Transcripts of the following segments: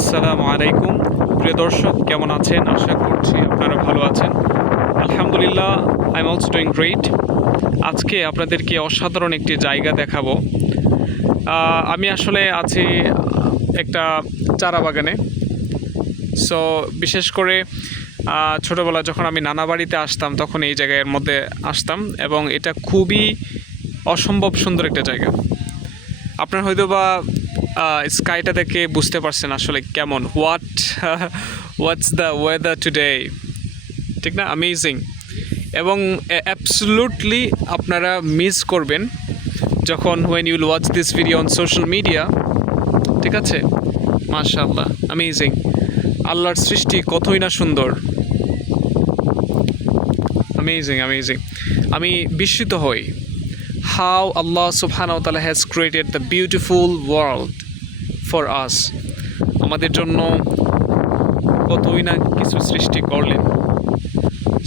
আসসালামু আলাইকুম প্রিয় দর্শক, কেমন আছেন? আশা করছি আপনারা ভালো আছেন। আলহামদুলিল্লাহ, I am also doing great. আজকে আপনাদেরকে অসাধারণ একটি জায়গা দেখাবো। আমি আসলে আছি একটা চারা বাগানে। সো বিশেষ করে ছোটোবেলা যখন আমি নানা বাড়িতে আসতাম তখন এই জায়গার মধ্যে আসতাম, এবং এটা খুবই অসম্ভব সুন্দর একটা জায়গা। আপনার হয়তো বা স্কাইটা দেখে বুঝতে পারছেন আসলে কেমন, হোয়াটস দ্য ওয়েদার টুডে, ঠিক না? অ্যামেজিং। এবং অ্যাবসলুটলি আপনারা মিস করবেন যখন when you'll watch this video on social media, ঠিক আছে? মাশাআল্লাহ, অ্যামেজিং। আল্লাহর সৃষ্টি কতই না সুন্দর, অ্যামেজিং অ্যামেজিং। আমি বিস্মিত হই how Allah subhanahu wa ta'ala has created the beautiful world for us. আমাদের জন্য কতই না কিছু সৃষ্টি করলেন,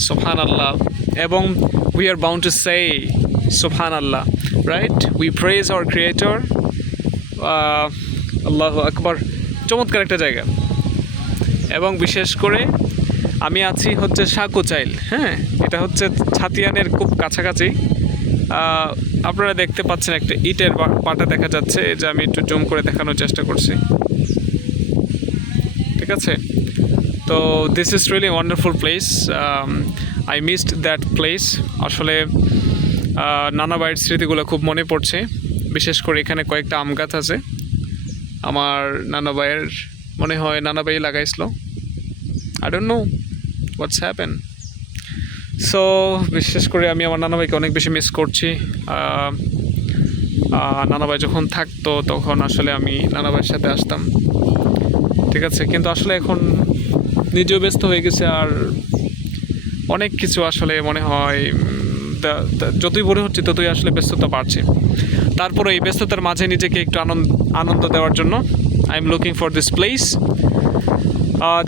সুবহানাল্লাহ। এবং we are bound to say সুবহানাল্লাহ, right? We praise our creator. আল্লাহু আকবার। চমৎকার একটা জায়গা। এবং বিশেষ করে আমি আছি হচ্ছে সাকুচাইল, হ্যাঁ, এটা হচ্ছে ছাতিয়ানের খুব কাছাকাছি। আপনারা দেখতে পাচ্ছেন একটা ইটের পাটা দেখা যাচ্ছে, যে আমি একটু জুম করে দেখানোর চেষ্টা করছি, ঠিক আছে? তো this is really wonderful place. I missed that place. আসলে নানা বাড়ির স্মৃতিগুলো খুব মনে পড়ছে। বিশেষ করে এখানে কয়েকটা আম গাছ আছে, আমার নানা ভাইয়ের, মনে হয় নানা ভাই লাগাইছিল। I don't know what's happen. So বিশেষ করে আমি আমার নানা ভাইকে অনেক বেশি মিস করছি। নানা ভাই যখন থাকতো তখন আসলে আমি নানা ভাইয়ের সাথে আসতাম, ঠিক আছে? কিন্তু আসলে এখন নিজেও ব্যস্ত হয়ে গেছে, আর অনেক কিছু আসলে মনে হয় যতই বড় হচ্ছে ততই আসলে ব্যস্ততা বাড়ছে। তারপরে এই ব্যস্ততার মাঝে নিজেকে একটু আনন্দ দেওয়ার জন্য I am looking for this place.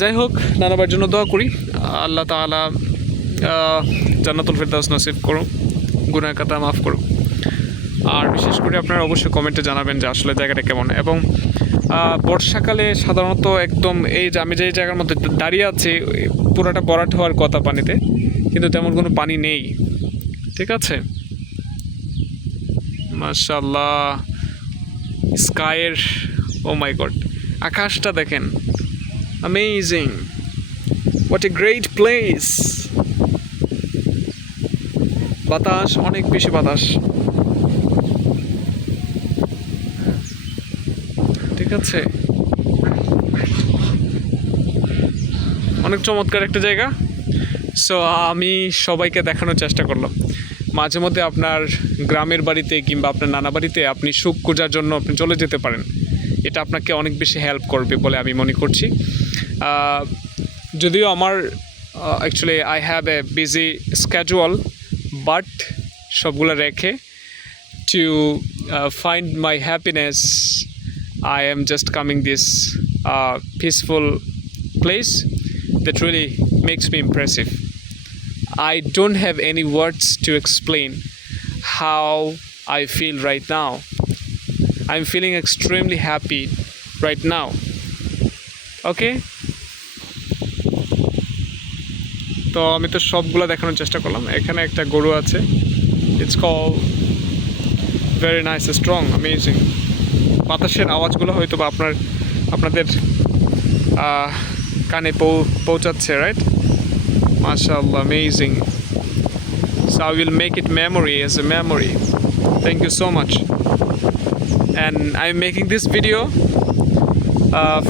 যাই হোক, নানা ভাইয়ের জন্য দোয়া করি, আল্লাহ তাআলা জান্নাতুল ফেরদাউস নসিব করুক, গুনাহ খাতা মাফ করুক। আর বিশেষ করে আপনারা অবশ্যই কমেন্টে জানাবেন যে আসলে জায়গাটা কেমন। এবং বর্ষাকালে সাধারণত একদম এই যে আমি যে জায়গার মধ্যে দাঁড়িয়ে আছি পুরোটা ভরাট হওয়ার কথা পানিতে, কিন্তু তেমন কোনো পানি নেই, ঠিক আছে? মাশাআল্লাহ, স্কাইয়ের, ও মাই গড, আকাশটা দেখেন, amazing, what a great place. বাতাস, অনেক বেশি বাতাস, ঠিক আছে? অনেক চমৎকার একটা জায়গা। সো আমি সবাইকে দেখানোর চেষ্টা করলাম, মাঝে মধ্যে আপনার গ্রামের বাড়িতে কিংবা আপনার নানা বাড়িতে আপনি সুখ খোঁজার জন্য আপনি চলে যেতে পারেন। এটা আপনাকে অনেক বেশি হেল্প করবে বলে আমি মনে করছি। যদিও আমার actually I have a busy schedule, but সবগুলো রেখে to find my happiness I am just coming this peaceful place that really makes me impressive. I don't have any words to explain how I feel right now. I'm feeling extremely happy right now. Okay? তো আমি তো সবগুলো দেখানোর চেষ্টা করলাম। এখানে একটা গরু আছে, it's call very nice, strong, amazing. বাতাসের আওয়াজগুলো হয়তো বা আপনাদের কানে পৌঁছাচ্ছে, রাইট? মাশাআল্লাহ, amazing. So I will make it memory as a memory. Thank you so much. And I am making this video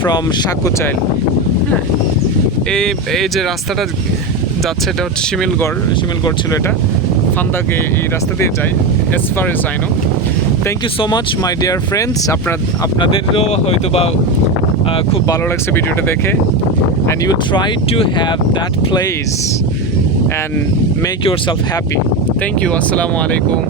from Sakuchail. হ্যাঁ, এই যে রাস্তাটা যাচ্ছে এটা হচ্ছে শিমিলগড় ছিল, এটা ফান্দাকে এই রাস্তা দিয়ে যায়, as far as I know. Thank you so much my dear friends. আপনাদেরও হয়তো বা খুব ভালো লাগছে ভিডিওটা দেখে, and you try to have that place and make yourself happy. Thank you. আসসালামু আলাইকুম।